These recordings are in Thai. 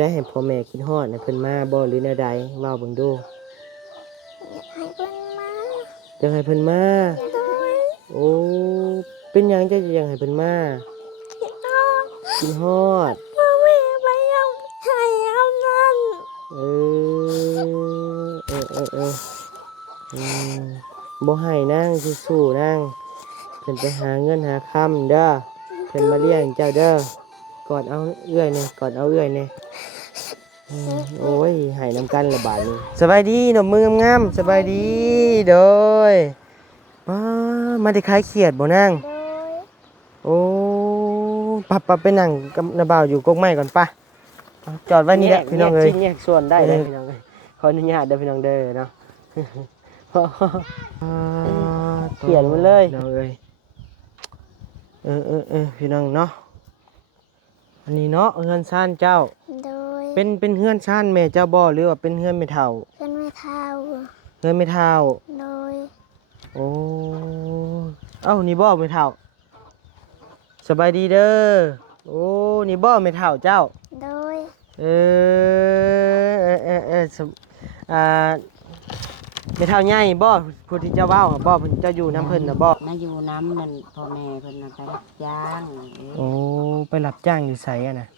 ได้ให้พ่อแม่คิดฮอดให้เพิ่นมาบ่หรือแนวใดเว้าเบิ่งดูให้เพิ่นมาจะให้เพิ่นมาโดยโอ้เป็นหยังจะยังให้เพิ่นมาคิดฮอดพ่อแม่ไปยังให้เอาเงินเออืมบ่ให้นางสู้ๆนางเพิ่นไปหาเงินหาคำเด้อเพิ่นมาเลี้ยงเจ้าเด้อกอดเอาเอื้อยแน่กอดเอาเอื้อยแน่โอ้ยให้นำกันละบาดนี้สบายดีหนมมืองามๆสบายดีโดยมาได้ขายเขียดบ่นางโดยโอ้ปะไปนั่งกับนาบ่าวอยู่กกไม้ก่อนปะจอดไว้นี่แหละพี่น้องเอ้ยแยกส่วนได้เลยพี่น้องเอ้ยขออนุญาตเด้อพี่น้องเด้อเนาะเขียนมันเลยพี่น้องเอ้ยพี่น้องเนาะอันนี้เนาะเฮือนซ่านเจ้าโดยเป็นเฮือนซ่านแม่เจ้าบ่หรือว่าเป็นเฮือนแม่เฒ่าเพิ่นไม่เท่าเฮือนแม่เฒ่าโดยโอ้เอ้านี่บ่แม่เฒ่าสบายดีเด้อโอ้นี่บ่แม่เฒ่าเจ้าโดยเออ่าแม่เฒ่าใหญ่บ่ผู้ที่เจ้าเว้าบ่เพิ่นเจ้าอยู่น้ำเพิ่นน่ะบ่มาอยู่น้ำนั่นพ่อแม่เพิ่นน่ะไปรับจ้างโอ้ไปรับจ้างอยู่ไสอะน่ะ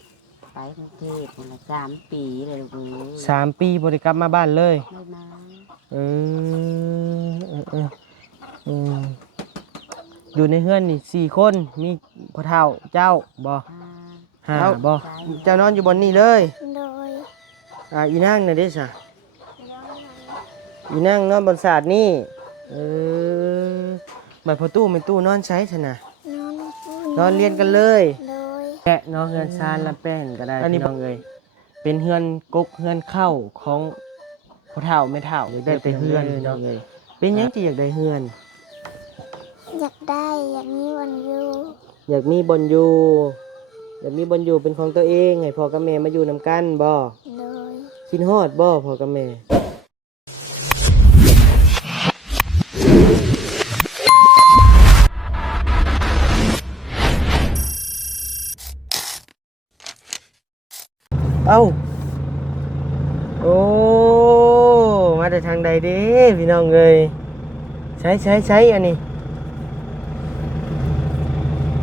ไปกรุงเทพฯนั่นล่ะ3 ปีเลยลูกเอ้ย3 ปีบ่ได้กลับมาบ้านเลยไม่มาเอออยู่ในเฮือนนี่4คนมีพ่อเฒ่าเจ้าบ่ห้าบ่เจ้านอนอยู่บนนี่เลยโดยอีนางน่ะเด้ซะอีนางนอนบนศาสตร์นี่บัดพอตู้ไม่ตู้นอนใช้ซั่นน่ะนอนเรียนกันเลยโดยแกะเนาะเฮือนซานละแป้นก็ได้อันนี้น้องเอ้ยเป็นเฮือนกกเฮือนเข้าของพ่อเฒ่าแม่เฒ่าอยากได้แต่เฮือนน้องเอ้ยเป็นหยังที่อยากได้เฮือนอยากได้อยากมีวันอยู่อยากมีบอนอยู่อยากมีบอนอยู่เป็นของตัวเองให้พ่อกับแม่มาอยู่นำกันบ่โดยคิดฮอดบ่พ่อกับแม่เอ้าโอ้มาแต่ทางใดเด้พี่น้องเอ้ยใช้อันนี้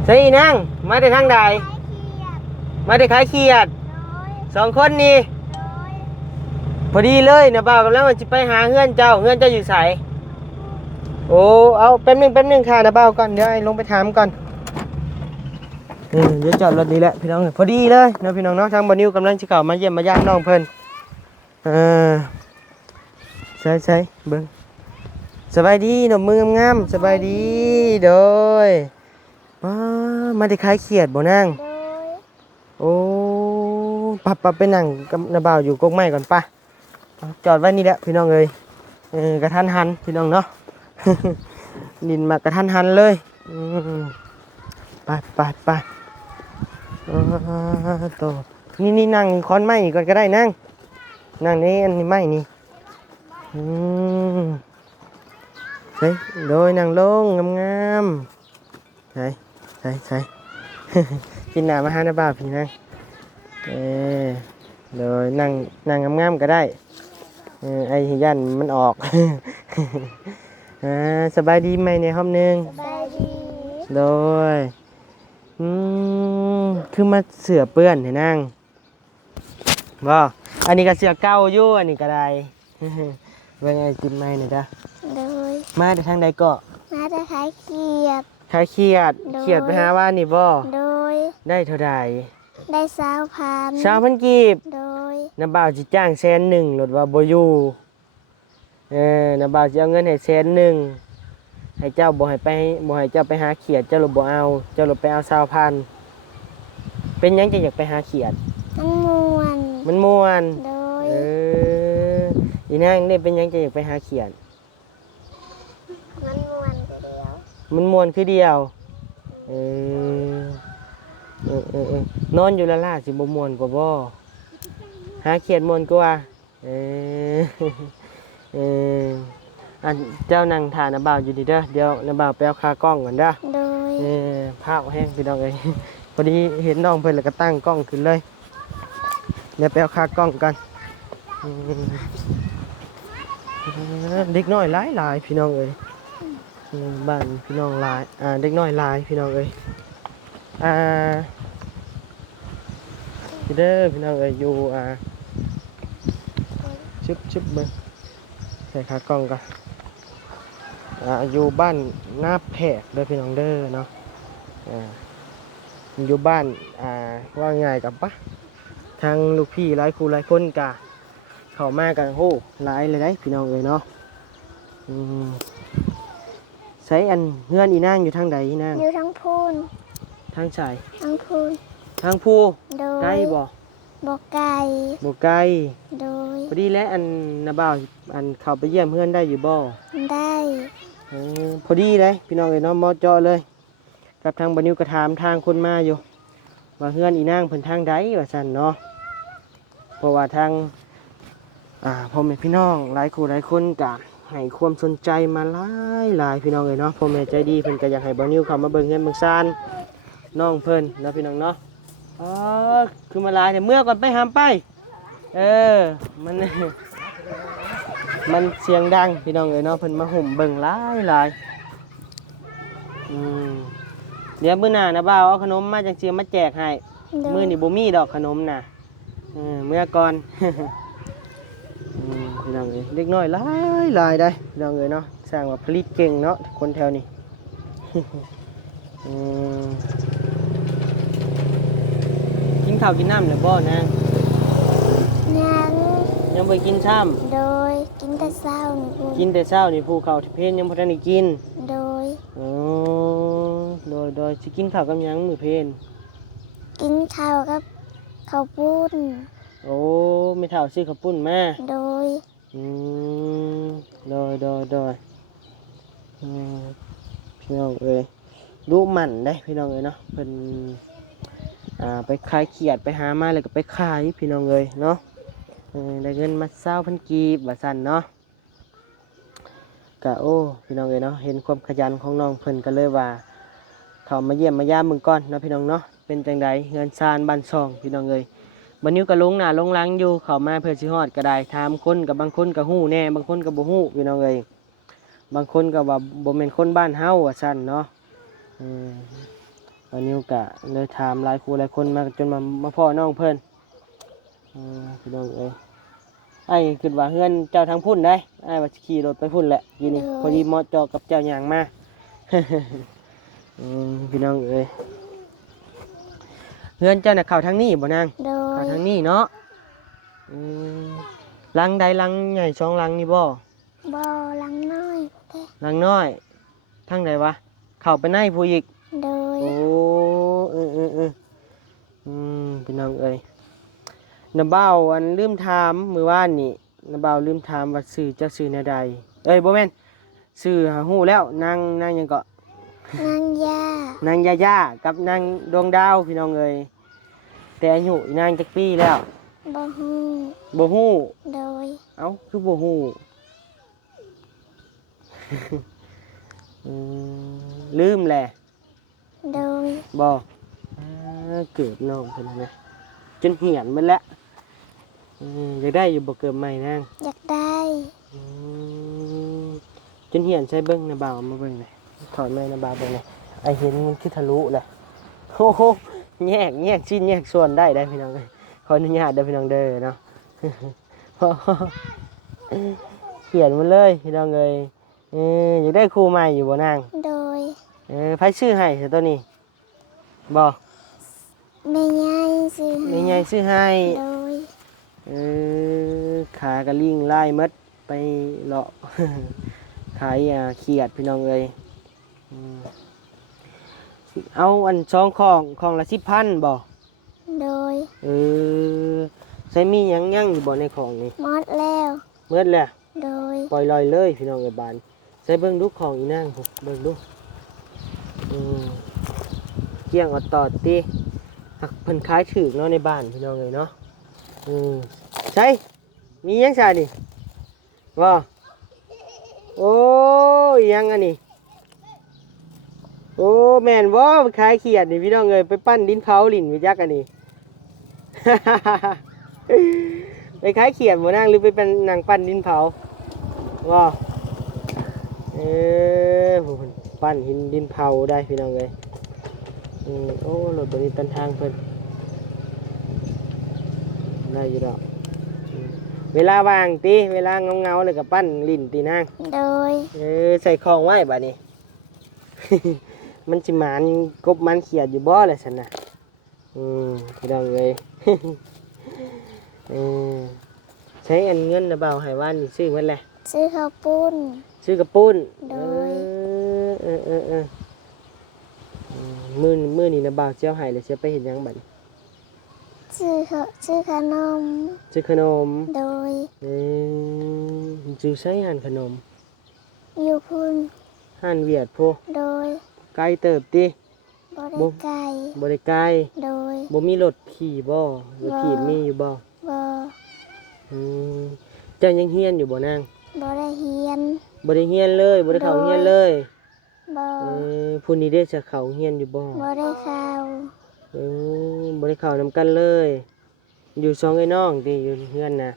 ใช่อีนางมาแต่ทางใดมาแต่ขายเขียด2 คนนี่พอดีเลยนะบ่าวกำลังจะไปหาเฮือนเจ้าอยู่ไสโอ้เอาแป๊บนึงค่ะนะบ่าวก่อนเดี๋ยวไอ้ลงไปถามก่อนเดี๋ยวจอดรถนี่แหละพี่น้องพอดีเลยนะพี่น้องเนาะทางบ่นิวกำลังจะเข้ามาเยี่ยมมาย่างน้องเพิ่นใช่เบิ่งสบายดีหนุ่มมืองามสบายดีโดยมาได้ขายเขียดบ่นางโดยโอ้ปะไปนั่งกับนาบ่าวอยู่กกไม้ก่อนปะจอดไว้นี่แหละพี่น้องเอ้ยกระทันหันพี่น้องเนาะ ดินมากระทันหันเลยไปโตนี่นั่งค้อนไม้ก่อนก็ได้นั่งนี่อันนี้ไม้นี่ใช่โดยนั่งลงงามใช่กินหนามาหาหน้าบ่าวพี่นั่งโดยนั่งงามๆก็ได้ไอ้ยันมันออกสบายดีไหมในห้องนึงสบายดีโดยคือมาเสือเปื้อนเห็นนั่งบ่อันนี้ก็เสือเก่าอยู่อันนี้ก็ได้เป็นไงกินไหมเนี่ยจ้ะโดยมาจากทางใดก็มาจะขายเขียดขายเขียดไปหาว่านี่บ่โดยได้เท่าใดได้20,000กีบโดยน้าบ่าวสิจ้าง100,000รถว่าบ่อยู่น้าบ่าวสิเอาเงินให้100,000ให้เจ้าบ่ให้เจ้าไปหาเขียดเจ้าบ่เอาเจ้าลดไปเอา20,000เป็นหยังจะอยากไปหาเขียดมันม่วนโดยอีนางนี่เป็นหยังจะอยากไปหาเขียดมันม่วนคือเดียวนอนอยู่ละล่าสิบ่ม่วนกว่าบ่หาเขียดม่วนกว่าอันเจ้านั่งถ่าน้าบ่าวอยู่ดีเด้อเดี๋ยวน้าบ่าวไปเอาคากล้องก่อนเด้อโดยภาพแห้งพี่น้องเอ้ยพอดีเห็นน้องเพิ่นแล้วก็ตั้งกล้องขึ้นเลย เดี๋ยวไปเอาคากล้องกันอืมเด็กน้อยหลายพี่น้องเอ้ยบ้านพี่น้องหลายเด็กน้อยหลายพี่น้องเอ้ยพี่เด้อพี่น้องเอ้ยอยู่ชึบเบิ่งใส่ขากล้องกันอยู่บ้านหน้าแพรกเด้อพี่น้องเด้อเนาะอยู่บ้านว่าง่ายกับปะทางลูกพี่หลายครูหลายคนกะเข้ามากันโหหลายเลยได้พี่น้องเอ้ยเนาะใช้อันเฮือนอีนางอยู่ทางใดอีนาง อยู่ทั้งพูน ทางชาย ทั้งพูน ทางภู โดย ใกล้บ่ บอกไก่ บ่ไกล โดย พอดีแล้วอันนาบ่าวอันเข้าไปเยี่ยมเพื่อนได้อยู่บ่ ได้ พอดีเลยพี่น้องเอ้ยเนาะมอจอเลยกับทางบรรณิวกระถามทางคนมาอยู่ว่าเฮือนอีนางเพิ่นทางใดว่าซั่นเนาะเพราะว่าทางพ่อแม่พี่น้องหลายคู่หลายคนก็ให้ความสนใจมาหลายพี่น้องเอ้ยเนาะพ่อแม่ใจดีเพิ่นก็อยากให้บรรณิวเข้ามาเบิ่งเฮือนเบิ่งซ่านน้องเพิ่นเนาะพี่น้องเนาะคือมาหลายเนี่ยเมื่อก่อนไปหามไปมัน มันเสียงดังพี่น้องเอ้ยเนาะเพิ่นมาห่มเบิ่งหลายเดี๋ยวมื้อหน้านะบ่าวเอาขนมมาจังซี่มาแจกให้ โดย มื้อนี้บ่มีดอกขนมน่ะเมื่อก่อน พี่น้องเอ้ยเด็กน้อยหลายได้พี่น้องเอ้ยเนาะสร้างว่าผลิตเก่งเนาะคนแถวนี้ กินข้าวกินน้ำแล้วบ่นะ ยัง ยังบ่กินซ้ำ โดยกินแต่เศร้าหนู กินแต่เช้านี่ภูเขาที่เพลนยังบ่ทันได้กิน โดย โดยสิกินข้าวกับหยังมื้อเพลน กินข้าวกับข้าวปุ้น โอ้ไม่เท่าซื้อข้าวปุ้นมา โดย อืมโดยพี่น้องเอ้ยรู้หมั่นได้พี่น้องเอ้ยเนาะเพิ่นไปขายเขียดไปหามาแล้วก็ไปขายพี่น้องเอ้ยเนาะได้เงินมา20,000กีบว่าซั่นเนาะก็โอ้พี่น้องเอ้ยเนาะเห็นความขยันของน้องเพิ่นก็เลยว่าเข้ามาเยี่ยมมายามมึงก่อนเนาะพี่น้องเนาะเป็นจังไดเงินซานบ้านช่องพี่น้องเอ้ยบัดนี้ก็ลงหน้าลงหลังอยู่เข้ามาเพื่อสิฮอดก็ได้ถามคนกับบางคนก็ฮู้แน่บางคนก็บ่ฮู้พี่น้องเอ้ยบางคนก็ว่าบ่แม่นคนบ้านเฮาว่าซั่นเนาะบัดนี้ก็เลยถามหลายคู่หลายคนมาจนมาพ้อน้องเพิ่นพี่น้องเอ้ยไอ้คิดว่าเฮือนเจ้าทางพุ่นได้ไอ้ว่าสิขี่รถไปพุ่นแหละทีนี้พอดีเหมาะเจาะกับเจ้าหยังมา พี่น้องเอ้ยเฮือนเจ้าน่ะเข้าทางนี้บ่นาง โด เข้าย ทางนี้เนาะหลังใดหลังใหญ่2หลังนี่บ่ บ่อหลังน้อยแต่ หลังน้อยทางใดวะเข้าไปในผู้อีก โดย โอ้พี่น้องเอ้ยน้าบ่าวอันลืมถามมื้อวานนี่น้าบ่าวลืมถามว่าชื่อเจ้าชื่อแนวใดบ่แม่นชื่อหาฮู้แล้วนางหยังก็ นางยาน างย่ากับนางดวงดาวพี่น้องเอ้ยแต่อายุนางจักปีแล้ว บ่ฮู้ บ่ฮู้ โดย เอ้าคือบ่ฮู้ ลืมแหละ โดย บ่เกิดน้องเพิ่นนะจนเหี่ยนหมดแล้วอยากได้อยู่บ่เกิดใหม่นาง อยากได้ จนเหี่ยนใช้เบิ่งนะบ่าวมาเบิ่งหน่อยถอดไม้นะบ่าวเบิ่งหน่อยไอ้เห็นมันคือทะลุแหละโอ้โหแยกชิ้นแยกส่วนได้พี่น้องเอ้ยขออนุญาตเด้อพี่น้องเด้อเนาะ เขียนมาเลยพี่น้องเอ้ยอยากได้ครูใหม่อยู่บ่นาง โดย ไผชื่อให้ซะตัวนี้บ่ แม่ยายซื้อ นี่ไงชื่อให้ โดย ขากระลิงไล่มดไปเลาะ ขายเขียดพี่น้องเอ้ยเอาอันช่องของละ10,000บ่ โดย ใส่มีหยังอยู่บ่ในของนี่ หมดแล้ว เมื่อแล้ว โดย ปล่อยลอยเลยพี่น้องเอ้ยบานใส่เบิ่งดูของอีนางพุ่นเบิ่งดูเกี่ยงเอาตอดติหักเพิ่นขายถูกเนาะในบ้านพี่น้องเอ้ยเนาะใช่มีหยังซะนี่บ่โอ้ยยังอันนี้โอ้แม่นบ่ขายเขียดนี่พี่น้องเอ้ยไปปั้นดินเผาลิ้นไปจักอันนี้ ไปขายเขียดบ่นางหรือไปเป็นนางปั้นดินเผาว่าผู้เพิ่นปั้นหินดินเผาได้พี่น้องเอ้ยโอ้รถบริตันทางเพิ่นได้อยู่ดอกเวลาว่างติเวลาเงาๆเลยก็ปั้นลิ้นตินาง โดย ใส่ของไว้บัดนี้ มันสิหมานกบมันเขียดอยู่บ่ล่ะซั่นน่ะพี่น้องเอ้ย ใช้อันเงินนะเบาให้ว่านนี่ซื้อมันแหละ ซื้อข้าวปุ้น ซื้อกระปุ้น โดย มื้อนี่นะเบาเจ้าให้แล้วเสียไปเฮ็ดหยังบัดนี้ ซื้อขนม ซื้อขนม โดย ซื้อใช้หั่นขนม อยู่พุ่น หั่นเวียดโพ โดย ไกลเติบติ บ่ได้ไก่ บ่ได้ไกล โดย บ่มีรถขี่บ่รถขี่มีอยู่บ่ บ่ เจ้ายังเฮียนอยู่บ่นาง บ่ได้เฮียน บ่ได้เฮียนเลยบ่ได้เข้าเฮียนเลย บ่ ผู้นี้ได้จะเข้าเฮียนอยู่บ่ บ่ได้ข้าว บ่ได้เข้านำกันเลยอยู่สองไอ้น้องติอยู่เฮือนน่ะ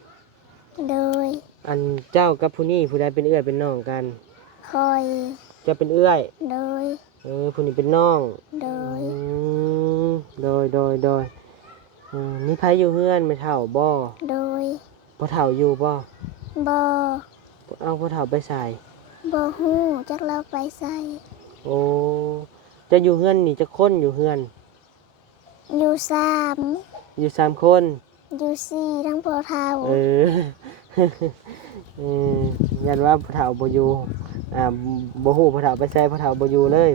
โดย อันเจ้ากับผู้นี้ผู้ใดเป็นเอื้อยเป็นน้องกัน คอย เจ้าเป็นเอื้อย โดย ผู้นี้เป็นน้อง โดย โดยมีไผอยู่เฮือนไม่เฒ่าบ่ โดย บ่เฒ่าอยู่บ่ บ่ เอาบ่เฒ่าไปใส่ บ่ฮู้จักเราไปใส่ โอ้จะอยู่เฮือนนี่จะคนอยู่เฮือน อยู่สาม อยู่3คน อยู่สี่ทั้งพ่อเฒ่า เอยันว่าพ่อเฒ่าบ่อยู่บ่ฮู้พ่อเฒ่าไปใส่พ่อเฒ่าบ่อยู่เลย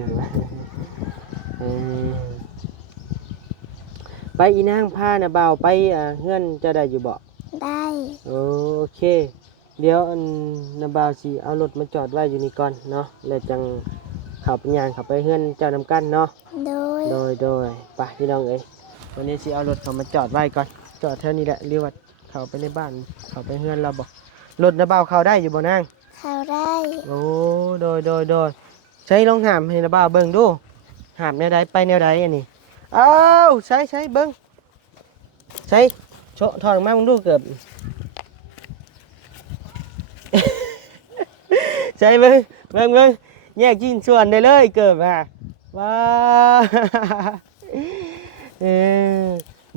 ไปอีนางพาน่ะบ่าวไปเฮือนจะได้อยู่บ่ ได้ โอเคเดี๋ยวน่ะบ่าวสิเอารถมาจอดไว้อยู่นี่ก่อนเนาะแล้วจังเข้าไปย่างเข้าไปเฮือนเจ้านำกันเนาะ โดย โดยไปพี่น้องเอ้ยวันนี้สิเอารถเขามาจอดไว้ก่อนจอดแถวนี้แหละเรียกว่าเข้าไปในบ้านเข้าไปเฮือนเราบ่รถน่ะบ่าวเข้าได้อยู่บ่นาง เข้าได้ โอ้โดยใช้ลองหามให้นะบ่าวเบิ่งดูหามแนวใดไปแนวใดอันนี้อ้าวใช้เบิ่งใช้โชะถอดออกมามึงดูเกือบ ใช้เบิ่งแยกชิ้นส่วนได้เลยเกือบว้า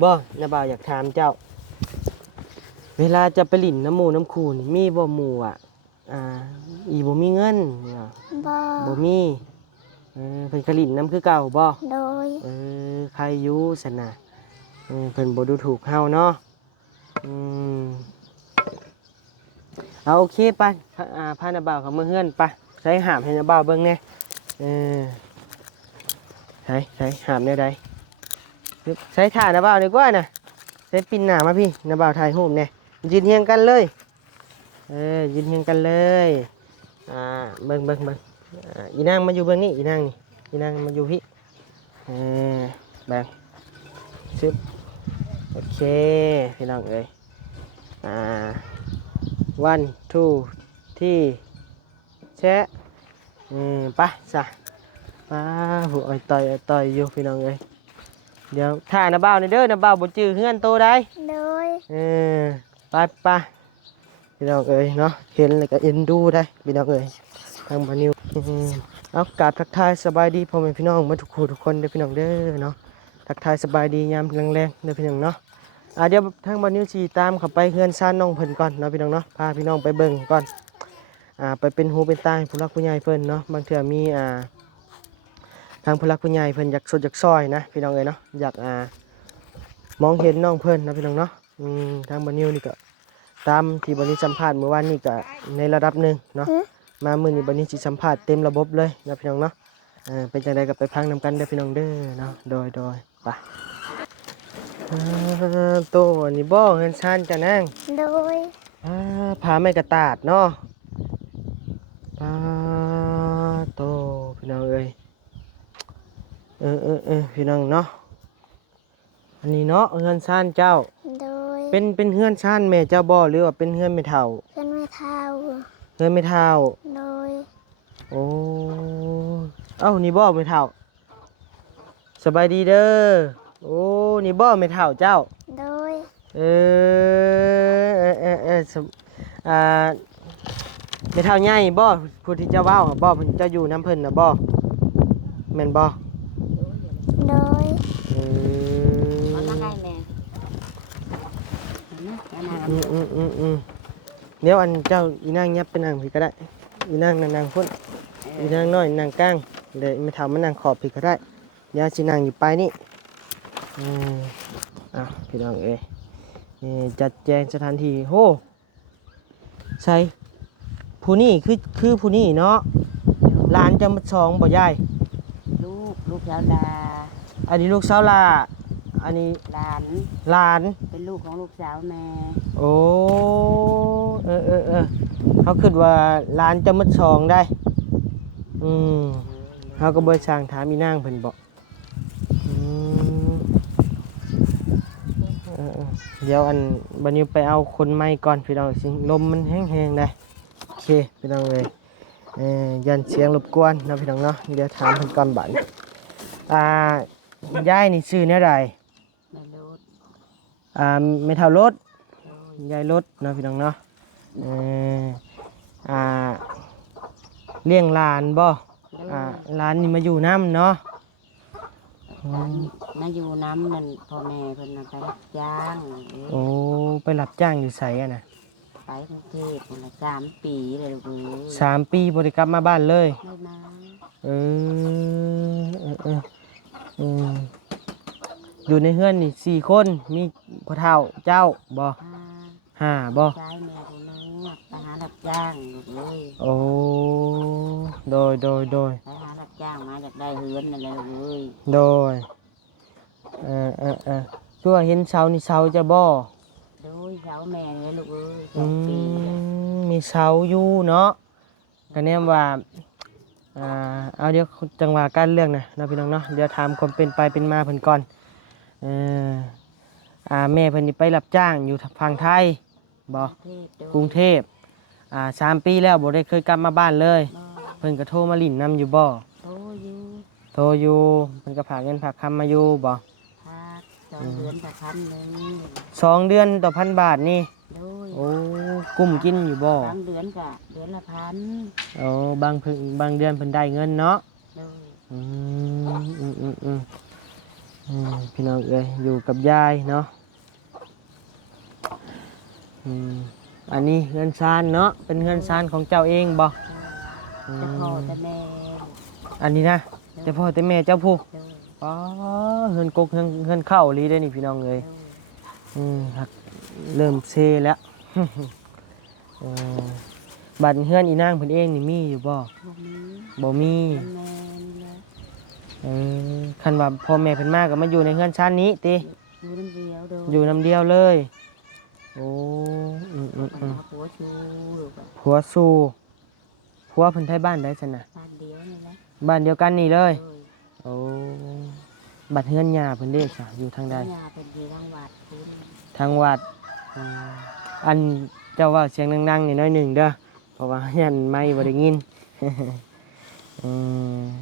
บ่นะบ่าวอยากถามเจ้าเวลาจะไปหลินน้ำหมูน้ำคูนี่มีบ่หมู่อีบ่มีเงินเนาะ บ่ บ่มีเพิ่นก็ลิ้นน้ำคือเก่าบ่ โดย ใครอยู่ซั่นน่ะเพิ่นบ่ดูถูกเฮาเนาะเอาโอเคไปพานาบ่าวเขามาเฮือนไปใช้หามให้นาบ่าวเบิ่งแหน่ใช้หามแนวใดใช้ถ่านาบ่าวดีกว่าน่ะใช้ปิ่นหน้ามาพี่นาบ่าวถ่ายรูปแหน่ยืนเฮียงกันเลยยืนเฮียงกันเลยเบิ่งอีนางมาอยู่เบื้องนี้อีนางมาอยู่พี่แบงชึบโอเคพี่น้องเอ้ย1 2 ที่แชะไปซะหัวต่อยอยู่พี่น้องเอ้ยเดี๋ยวถ่ายนะบ่าวนี่เด้อนะบ่าวบ่จื้อเฮือนโตได้ โดย ไปพี่น้องเอ้ยเนาะเห็นแล้วก็เอ็นดูได้พี่น้องเอ้ยทางบ้านนิวเอากราบทักทายสบายดีพ่อแม่พี่น้องมาทุกคนเด้อพี่น้องเด้อเนาะทักทายสบายดียามแรงๆเด้อพี่น้องเนาะเดี๋ยวทางบ้านนิวสิตามเข้าไปเฮือนซ่านน้องเพิ่นก่อนเนาะพี่น้องเนาะพาพี่น้องไปเบิ่งก่อนไปเป็นหูเป็นตาให้ผู้รักผู้ใหญ่เพิ่นเนาะบางเทื่อมีทางผู้รักผู้ใหญ่เพิ่นอยากอยากซอยนะพี่น้องเอ้ยเนาะอยากมองเห็นน้องเพิ่นนะพี่น้องเนาะทางบ้านนิวนี่ก็ตามที่บันนี้สัมภาษณ์เมื่อวานนี้ก็ในระดับหนึ่งเนาะมามื้อนี้บันนี้สิสัมภาษณ์เต็มระบบเลยนะพี่น้องเนาะเป็นจังไดก็ไปพังนำกันเด้อพี่น้องเด้อเนาะโดยไปโตนี่บ่เฮือนซ่านจ้ะนาง โดย พาไม้กระตาดเนาะโตพี่น้องเอ้ยพี่น้องเนาะอันนี้เนาะเฮือนซ่านเจ้า โดย เป็นเฮือนซ่านแม่เจ้าบ่หรือว่าเป็นเฮือนแม่เฒ่า เพื่อนไม่เท่า เฮือนแม่เฒ่า โดย โอ้เอ้านี่บ่แม่เฒ่าสบายดีเด้อโอ้นี่บ่แม่เฒ่าเจ้า โดย เออ อ่าไม่เท่าใหญ่บ่ผู้ที่เจ้าเว้าบ่เพิ่นเจ้าอยู่น้ำเพิ่นน่ะบ่แม่นบ่ โดย อืม มันมาได้แม่นะ เดี๋ยวอันเจ้าอีนางยับไปนั่งพี่ก็ได้อีนางนั่งพุ่นอีนางน้อยนั่งกลางเดี๋ยวไม่เท่ามันนั่งขอบพี่ก็ได้เดี๋ยวสินั่งอยู่ปลายนี่พี่น้องเอ้ยนี่จัดแจงสถานที่โหใช่ผู้นี่คือผู้นี่เนาะร้านจะมาสองบ่ยาย ลูกสาวลา อันนี้ลูกสาวลาอันนี้ หลาน หลาน เป็นลูกของลูกสาวแม่ โอ้เขาคิดว่าร้านจะมาสองได้เขาก็บ่สร้างถามอีนางเพิ่นบอกเดี๋ยวอันบัดนี้ไปเอาคนใหม่ก่อนพี่น้องสิลมมันแห้งๆได้โอเคพี่น้องเลยยันเสียงรบกวนนะพี่น้องเนาะเดี๋ยวถามเพิ่นก่อนบัดยายนี่ชื่อแนวใด ไม่รู้ ไม่เท่ารถยายรถเนาะพี่น้องเนาะเลี้ยงหลานบ่หลานนี่มาอยู่น้ำเนาะ มาอยู่น้ำนั่นพ่อแม่เพิ่นน่ะไปรับจ้าง โอ้ไปรับจ้างอยู่ไสอะนะ ไปกรุงเทพฯมา3 ปีเลยลูกเอ้ย 3 ปีบ่ได้กลับมาบ้านเลย ไม่มา เอออยู่ในเฮือนนี่4 คนมีพ่อเฒ่าเจ้าบ่ อ่า 5บ่ ใช้แม่คนนึงไปหารับจ้างลูกเอ้ย โอ้โดย ไปหารับจ้างมาจากได้เฮือนนั่นแหละลูกเอ้ย โดยตัวเห็นเสานี่เสาจะบ่ โดยสาวแม่เลยลูกเอ้ย อื 2 ปี มีเสาอยู่เนาะก็แนมว่าเอาเดี๋ยวจังหวะการเรื่องนะพี่น้องเนาะเดี๋ยวถามความเป็นไปเป็นมาเพิ่นก่อนแม่เพิ่นนี่ไปรับจ้างอยู่ฝั่งไทยบ่กรุงเทพ3 ปีแล้วบ่ได้เคยกลับมาบ้านเลยเพิ่นก็โทรมาลิ้นนำอยู่บ่ โตอยู่ โทรอยู่เพิ่นก็ฝากเงินฝากคำมาอยู่บ่ พัก2 เดือนต่อครั้งหนึง 2 เดือนต่อ1,000 บาทนี่ โดย โอ้กุ้มกินอยู่บ่ บางเดือนก็เดือนละพัน โอ้บางเดือนเพิ่นได้เงินเนาะ โดย พี่น้องเอ้ยอยู่กับยายเนาะอันนี้เฮือนซานเนาะเป็นเฮือนซานของเจ้าเองบ่ จะพ่อจะแม่ อันนี้นะแต่พ่อแต่แม่เจ้าผู้ โดย อ๋อเฮือนกกเฮือนเข้าลีได้อนี่พี่น้องเอ้ย โดย ครับเริ่มเซแล้ว บัดเฮือนอีนางเพิ่นเองนี่มีอยู่บ่ บ่มี บ่มี แม่นี่แหละ คันว่าพ่อแม่เพิ่นมาก็มาอยู่ในเฮือนชานนี้ติ อยู่น้ำเดียวโดย อยู่นำเดียวเลยโอ้ ผัวชูลูกอะ ผัวสู่ผัวเพิ่นไทยบ้านได้ซั่นน่ะ บ้านเดียวนี่แหละ บ้านเดียวกันนี่เลย โดย โอ้บัดเฮือนย่าเพิ่นเด้ซะอยู่ทางใด ยาเป็นที่รังวัดคุณ ทางวัดอันเจ้าว่าเสียงดังๆนี่น้อยหนึ่งเด้อเพราะว่ายันไม่บ่ได้ยิน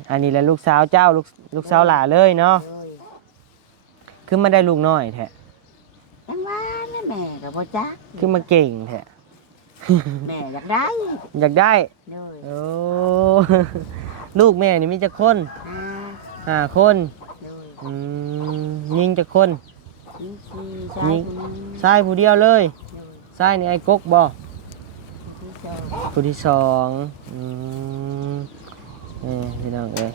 อันนี้แหละลูกสาวเจ้าลูกสาวหล่าเลยเนาะ โดย คือมาได้ลูกน้อยแท้ จังว่าแม่ก็บ่จัก คือมาเก่งแท้ แม่อยากได้ อยากได้ โดย โอ้ ลูกแม่นี่มีจักคน 5 คน โดย ยิงจักคน นี่สี่ชายคนนี้ ชายผู้เดียวเลย โดย ชายนี่ไอ้กกบ่ ที่สอง ผู้ที่สองพี่น้องเอ้ย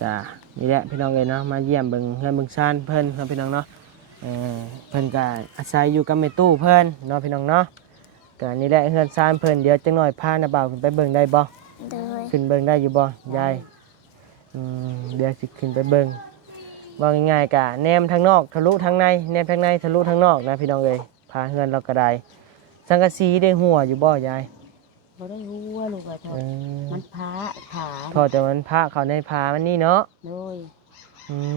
จ้านี่แหละพี่น้องเอ้ยเนาะมาเยี่ยมเบิ่งเฮือนเบิ่งซ่านเพิ่นครับพี่น้องเนาะเพิ่นก็อาศัยอยู่กับแม่ตู้เพิ่นเนาะพี่น้องเนาะก็นี่แหละเฮือนซ่านเพิ่นเดี๋ยวจักหน่อยพาน้าบ่าวขึ้นไปเบิ่งได้บ่ โดย ขึ้นเบิ่งได้อยู่บ่ยายเดี๋ยวสิขึ้นไปเบิ่งว่าง่ายๆก็แนมทางนอกทะลุทางในแนมทางในทะลุทางนอกนะพี่น้องเอ้ยพาเฮือนเราก็ได้สังกะสีได้หัวอยู่บ่ยาย บ่ได้หัวลูกอะเถอะมันพาขา พอแต่มันพระเขาในพามันนี่เนาะ โดย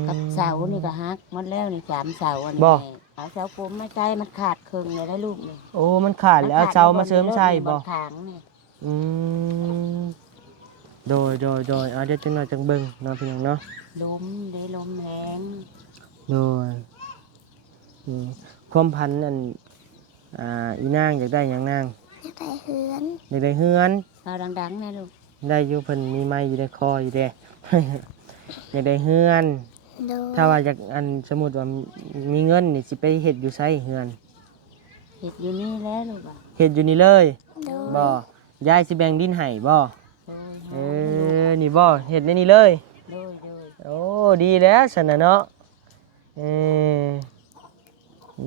กับเสานี่ก็ฮักหมดแล้วนี่3 เสาอันนี้ บ่ เอาเสากลมมาใช้มันขาดครึ่งเลยได้ลูกนี่ โอ้มันขาดแล้วเอาเสามาเสริมใส่บ่ ทางนี่ อืมโดยเอาเดี๋ยวจังหน่อยจังเบิ่งเนาะพี่น้องเนาะ ลมได้ลมแหง โดย อืมความพันอันอีนางอยากได้หยังนาง อยากได้เฮือน อยากได้เฮือน เอาดังๆแน่ลูก ได้อยู่เพิ่นมีไม้อยู่ในคออยู่เด้ อยากได้เฮือน โดย ถ้าว่าอยากอันสมมุติว่ามีเงินนี่สิไปเฮ็ดอยู่ไสเฮือน เฮ็ดอยู่นี่แล้วลูกอ่ะ เฮ็ดอยู่นี่เลย โดย บ่ยายสิแบ่งดินให้บ่ โดย เออนี่บ่เฮ็ดในนี่เลย โดยโดย โอ้ดีแล้วซั่นน่ะเนาะเออ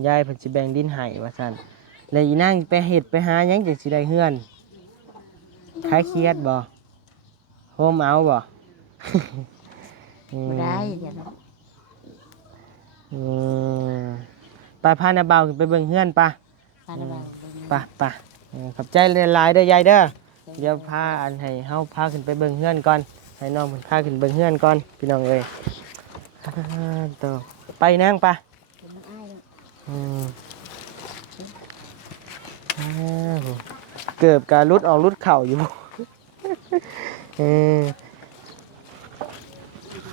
ยายเพิ่นสิแบ่งดินให้ว่าซั่นแล้วอีนางไปเฮ็ดไปหาหยังจังสิได้เฮือนคลายเครียดบ่โฮมเอาบ่ บ่ได้เดี๋ยวนะ อืมไปพานาเบาขึ้นไปเบิ่งเฮือนปะ พาน้าบ่าว ปะขอบใจหลายๆเด้อยายเด้อเดี๋ยวพาอันให้เฮาพาขึ้นไปเบิ่งเฮือนก่อนให้น้องเพิ่นพาขึ้นเบิ่งเฮือนก่อนพี่น้องเอ้ยต่อไปนั่งปะ เป็นน้องอ้ายลูก อืมเกือบการรุดออกรุดเข่าอยู่ เออ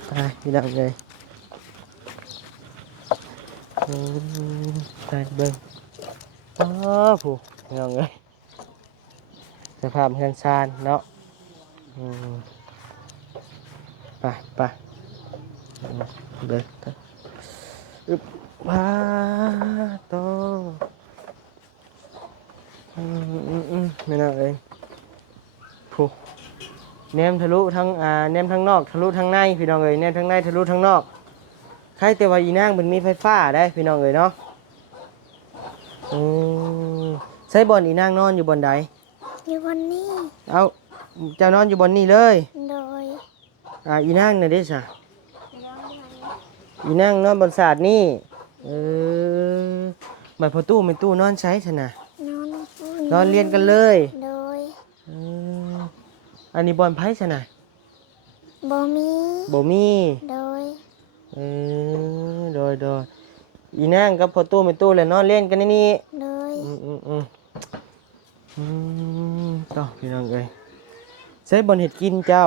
ไปพี่น้องเอ้ยไปเบิ่งอ๋อผู้พี่น้องเอ้ยสภาพเฮือนซานเนาะไปเบิ่งอึบมาโตไม่น่าเลยผู้แนมทะลุทั้งแนมทั้งนอกทะลุทั้งในพี่น้องเอ้ยแนมทั้งในทะลุทั้งนอกใครแต่ว่าอีนางมันมีไฟฟ้าได้พี่น้องเอ้ยเนาะใช้บอนอีนางนอนอยู่บนใด อยู่วันนี้ เอาเจ้านอนอยู่บนนี่เลย โดย อีนางน่ะเด้ซะอีนางนอนบนศาสตร์นี่บัดพอตู้เป็นตู้นอนใช้ซะนะ นอนฟู นอนเรียนกันเลย โดย อันนี้บอลไพ่ซะนะ บ่มี บ่มี โดย โดยอีนางกับพอตู้เป็นตู้แล้วนอนเล่นกันในนี่ โดย ต่อพี่น้องเอ้ยใช้บอลเห็ดกินเจ้า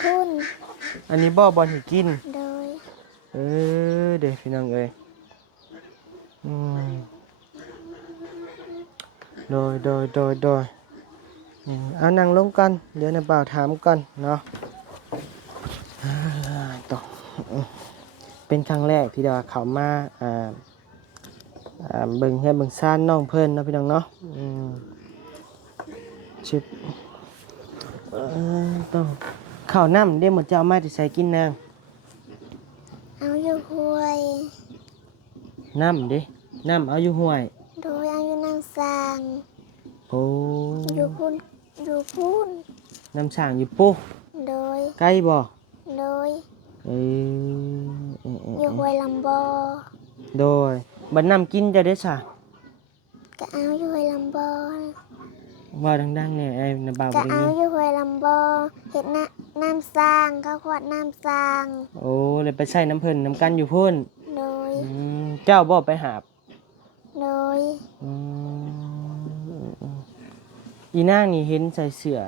ทุน อันนี้บ่บอลเห็ดกิน โดย เดี๋ยวพี่น้องเอ้ยโดยเอานั่งลงกันเดี๋ยวนะบ่าวถามกันเนาะต่อเป็นครั้งแรกที่เราเข้ามาเบิ่งเฮ็ดเบิ่งซ่านน้องเพิ่นเนาะพี่น้องเนาะชิบต้องข้าวน้ำเดี๋ยวหมดจะเอามาที่ใส่กินนาง เอาอยู่ห้วย น้ำดิน้ำเอาอยู่ห้วย โดยเอาอยู่นางสร้าง โอ้ อยู่พุ่น น้ำสร้างอยู่ปุ๊ โดย ใกล้บ่ โดย อยู่ห้วยลำบอ โดยบัดน้ำกินจะได้ซะ ก็เอาอยู่ห้วยลำบอ ว่าดังๆเนี่ยไอ้น้าบ่าว ก็ บ่ได้ เอา ยิน อยู่ห้วยลำบอเห็ดน้ำสร้างข้าวขวดน้ำสร้าง โอ้เลยไปใส่น้ำเพิ่นน้ำกันอยู่พุ่น โดย เจ้าบ่ไปหาบ โดย อีนางนี่เห็นใส่เสื้อ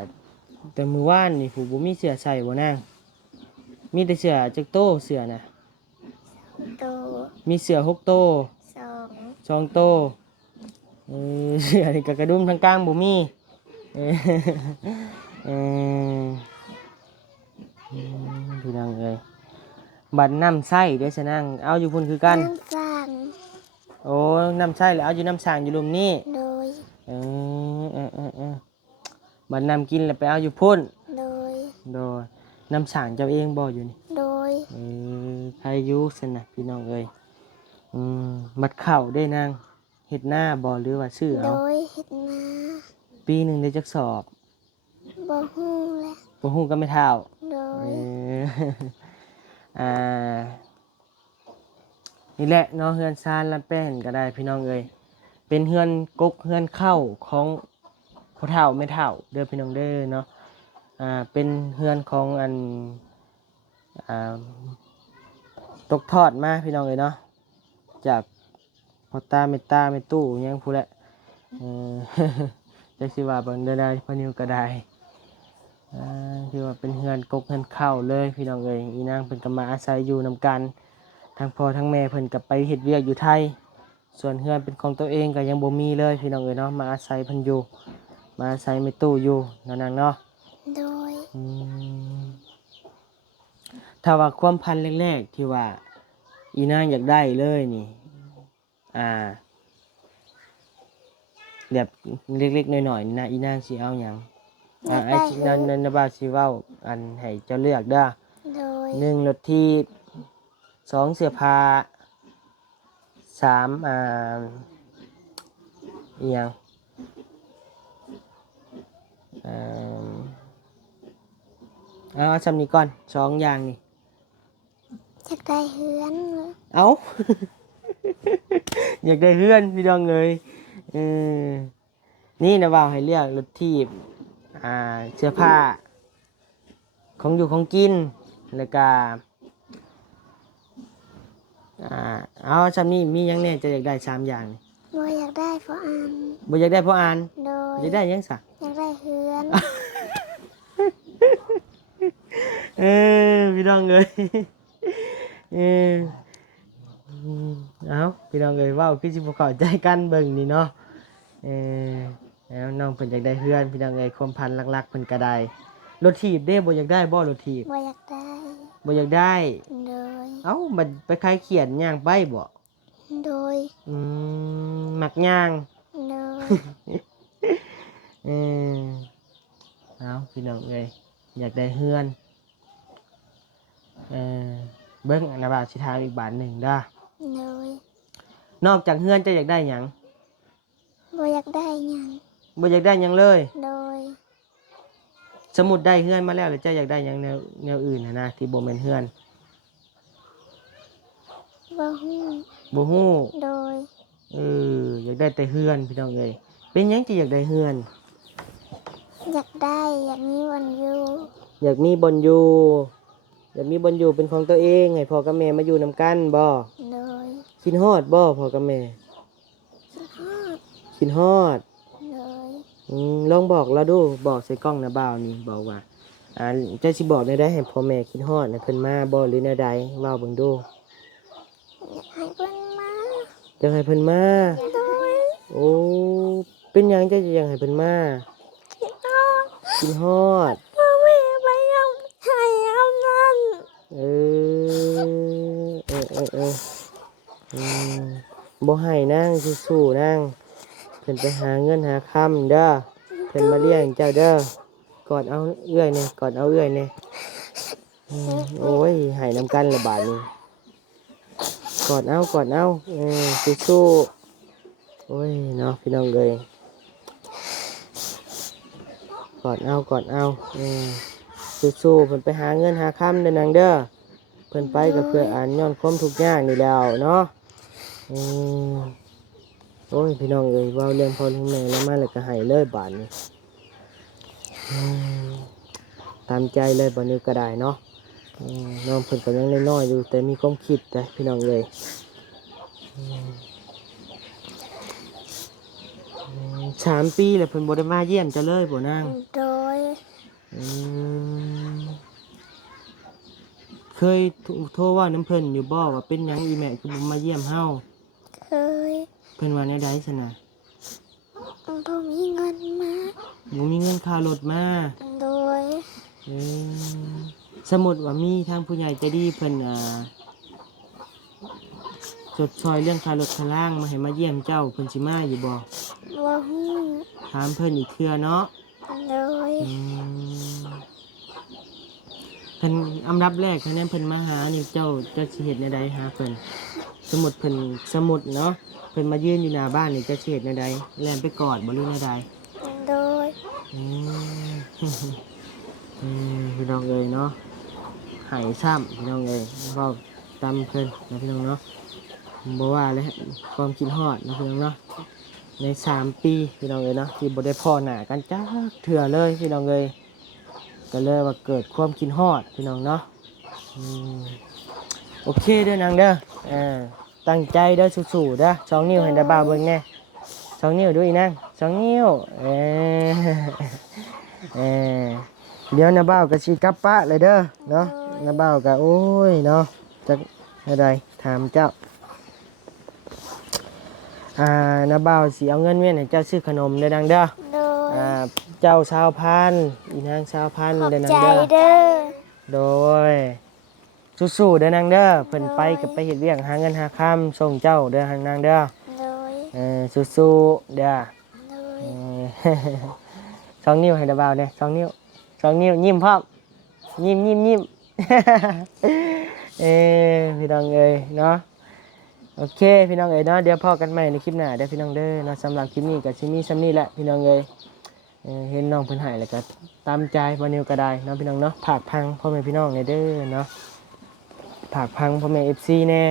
แต่มื้อวานนี่ผู้บ่มีเสื้อใส่บ่นางมีแต่เสื้อจักโตเสื้อน่ะ โต มีเสื้อ6โต 2 2โตเสื้อนี่ก็กระดุมทางกลางบ่มีพี่น้องเอ้ยบัดน้ำใส่เด้อซะนางเอาอยู่พุ่นคือกัน น้ำสร้าง โอ้น้ำใส่แล้วเอาอยู่น้ำสร้างอยู่รุมนี่ โดย บัดน้ำกินแล้วไปเอาอยู่พุ่น โดย โดยน้ำสร้างเจ้าเองบ่อยู่นี่ โดย ใครอยู่ซั่นน่ะพี่น้องเอ้ยบัดข้าวได้นางเฮ็ดหน้าบ่หรือว่าซื้อ โด เอา ยเห็ดนา ปีหนึงได้จักสอบ บ่ฮู้แหละ บ่ฮู้ก็ไม่เท่า โดย อ่านี่แหละเนาะเฮือนซานลำแป้นก็ได้พี่น้องเอ้ยเป็นเฮือนกกเฮือนเข้าของพ่อเฒ่าแม่เฒ่าเด้อพี่น้องเด้อเนาะเป็นเฮือนของอันตกทอดมาพี่น้องเอ้ยเนาะจากพ่อตาแม่ตู้หยังพู้นแหละจักสิว่าเบิ่งได้พ่อนิวก็ได้คือว่าเป็นเฮือนกกเฮือนเข้าเลยพี่น้องเอ้ยอีนางเพิ่นก็มาอาศัยอยู่นำกัน ทั้งพ่อทั้งแม่เพิ่นก็ไปเฮ็ดเวียกอยู่ไทยส่วนเฮือนเป็นของตัวเองก็ยังบ่มีเลยพี่น้องเอ้ยเนาะมาอาศัยเพิ่นอยู่มาอาศัยแม่ตู้อยู่นั่นน่ะเนาะ โดย อืมถ้าว่าความพันแรกๆที่ว่าอีนางอยากได้เลยนี่แบบเล็กๆน้อยๆนี่นะอีนางสิเอาหยังไอ้ที่นั่นนะบ่าวสิเว้าอันให้เจ้าเลือกเด้อ โดย 1รถถีบ2เสื้อผ้า3อีหยังเอาซ้ำนี้ก่อน2อย่างนี่ อยากได้เฮือน เอา อยากได้เพื่อนพี่น้องเลยนี่นะบ่าวให้เลือกรถทีบเสื้อผ้าของอยู่ของกินแล้วก็เอาจำนี้มีหยังแน่จะอยากได้3อย่างนี่ บ่อยากได้เพราะอัน บ่อยากได้เพราะอ่าน โดย อยากได้หยังซะ อยากได้เฮือน พี่น้องเลยเอาพี่น้องเลยว้าวคือสิบ่เข้าใจกันเบิ่งนี่เนาะแล้วน้องเพิ่นอยากได้เพื่อนพี่น้องเลยความพันหลักๆเพิ่นก็ได้รถถีบเด้บ่อยากได้บ่รถถีบ บ่อยากได้ บ่อยากได้ โดย เอ้ามันไปคลายเขียนย่างไปบ่ โดย มักย่าง โดย เออเอาพี่น้องเลยอยากได้เฮือนเบิ่งอันนะบ่าวสิถามอีกบาทหนึ่งเด้อ โดย นอกจากเฮือนจะอยากได้หยัง บ่อยากได้หยัง บ่อยากได้หยังเลย โดย สมมุติได้เฮือนมาแล้วหรือจะอยากได้หยังแนวอื่นนะที่บ่แม่นเฮือน บ่ฮู้ บ่ฮู้ โดย อยากได้แต่เฮือนพี่น้องเอ้ยเป็นหยังที่อยากได้เฮือน อยากได้อยากมีวันอยู่ อยากมีบ่อนอยู่อยากมีบ่อนอยู่เป็นของตัวเองให้พ่อกับแม่มาอยู่นำกันบ่ โดย คิดฮอดบ่พ่อกับแม่ ฮอด คิดฮอด โดย ลองบอกเราดูบอกใส่กล้องนะบ่าวนี่บอกว่าจะสิบอกได้ให้พ่อแม่คิดฮอดนะเพิ่นมาบ่หรือแนวใดเว้าเบิ่งดู อยากให้เพิ่นมา จะให้เพิ่นมา โดย โอ้เป็นหยังจะอยากให้เพิ่นมา คิดฮอด คิดฮอด พ่อแม่ไปยังให้เอานั่น เออบ่ให้นั่งสู้ๆนั่งเพิ่นไปหาเงินหาคำเด้อเพิ่นมาเลี้ยงเจ้าเด้อกอดเอาเอื้อยเนี่ยกอดเอาเอื้อยเนี่ยโอ้ยให้นำกันละบาดนี้กอดเอาสู้ๆโอ้ยเนาะพี่น้องเลยกอดเอาสู้ๆเพิ่นไปหาเงินหาคำเด้อนางเด้อเพิ่นไปก็เพื่อย้อนความทุกข์ยากนี่แล้วเนาะโอ้ยพี่น้องเอ้ยเว้าเรื่องพ่อเรื่องแม่แล้วมาแล้วก็ให้เลยบาดนี้ตามใจเลยบาดนี้ก็ได้เนาะน้องเพิ่นก็ยังน้อยๆอยู่แต่มีความคิดแต่พี่น้องเลย3 ปีแล้วเพิ่นบ่ได้มาเยี่ยมเจ้าเลยบ่นาง โดย เคยโทรว่าน้ำเพิ่นอยู่บ่ว่าเป็นหยังอีแม่คือบ่มาเยี่ยมเฮา เคย เพิ่นว่าแนวใดซั่นน่ะ บ่มีเงินมา บ่มีเงินค่ารถมา โดย สมมุติว่ามีทางผู้ใหญ่ใจดีเพิ่นจดซอยเรื่องค่ารถค่าล่างมาให้มาเยี่ยมเจ้าเพิ่นสิมาอยู่บ่ บ่ฮู้ ถามเพิ่นอีกเทื่อเนาะ โดย เพิ่นอันดับแรกคะแนนเพิ่นมาหานี่เจ้าสิเฮ็ดแนวใดหาเพิ่นสมมุติเพิ่นสมมุติเนาะเพิ่นมายืนอยู่หน้าบ้านนี่จะสิเฮ็ดแนวใดแล่นไปกอดบ่หรือแนวใด โดย พี่น้องเอ้ยเนาะหายซ้ำพี่น้องเอ้ยเว้าตามเพิ่นนะพี่น้องเนาะบ่ว่าเลยความคิดฮอดนะพี่น้องเนาะใน3 ปีพี่น้องเอ้ยเนาะที่บ่ได้พ้อหน้ากันจักเทื่อเลยพี่น้องเอ้ยก็เลยว่าเกิดความคิดฮอดพี่น้องเนาะโอเคเด้อนางเด้อตั้งใจเด้อสู้ๆเด้อ2 นิ้วให้ได้บ่าวเบิ่งแน่2 นิ้วดูอีนาง2 นิ้วเดี๋ยวน้าบ่าวก็สิกลับปะเลยเด้อเนาะน้าบ่าวก็โอ้ยเนาะจะ อะไรถามเจ้าน้าบ่าวสิเอาเงินเวียนให้เจ้าซื้อขนมเด้อดังเด้อ โดย เจ้าชาวพันธุ์อีนางชาวพันธุ์ ขอบ เด้อนัง ใจ เด้อ เด้อ โดยสู้ๆเด้อนางเด้อเพิ่นไปกับไปเฮ็ดเวียกหาเงินหาค่ำส่งเจ้าเด้อทางนางเด้อ โดย สู้ๆเด้อ โดย สองนิ้วให้ดาบ่าวเด้อสองนิ้วยิ้มพร้อมยิ้ม พี่น้องเอ้ยเนาะโอเคพี่น้องเอ้ยเนาะเดี๋ยวพอกันใหม่ในคลิปหน้าเด้อพี่น้องเด้อเนาะสำหรับคลิปนี้ก็สิมีซ้ำนี้แหละพี่น้องเอ้ยเห็นน้องเพิ่นให้แล้วก็ตามใจบ่นิวก็ได้เนาะพี่น้องเนาะผากพังพ่อแม่พี่น้องในเด้อเนาะผากพังพ่อแม่ FC แน่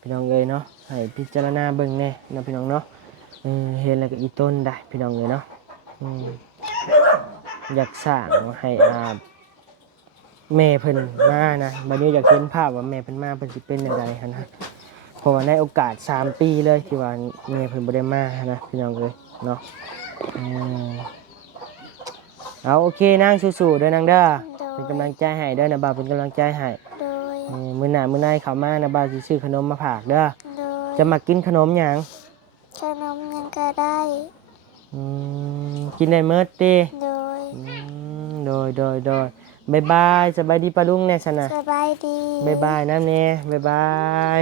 พี่น้องเอ้ยเนาะให้พิจารณาเบิ่งแน่เนาะพี่น้องเนาะเห็นแล้วก็อีต้นได้พี่น้องเอ้ยเนาะอยากสร้างให้แม่เพิ่นมานะบัดนี้อยากเห็นภาพว่าแม่เพิ่นมาเพิ่นสิเป็นจังไดหั่นนะเพราะว่าในโอกาส3ปีเลยที่ว่าแม่เพิ่นบ่ได้มานะพี่น้องเอ้ยเนาะเอาโอเคนางสู้ๆเด้อนางเด้อเป็นกำลังใจให้เด้อนะบ่าวเป็นกำลังใจให้ โดย มื้อหน้ามื้อในเข้ามานะบ่าวสิซื้อขนมมาฝากเด้อ โดย จะมากินขนมหยัง ขนมยังก็ได้ กินได้เมิดติ โดย โดยบ๊ายบายสบายดีปะลุงแน่ซั่นน่ะ สบายดี บ๊ายบายน้ำแน่บ๊ายบาย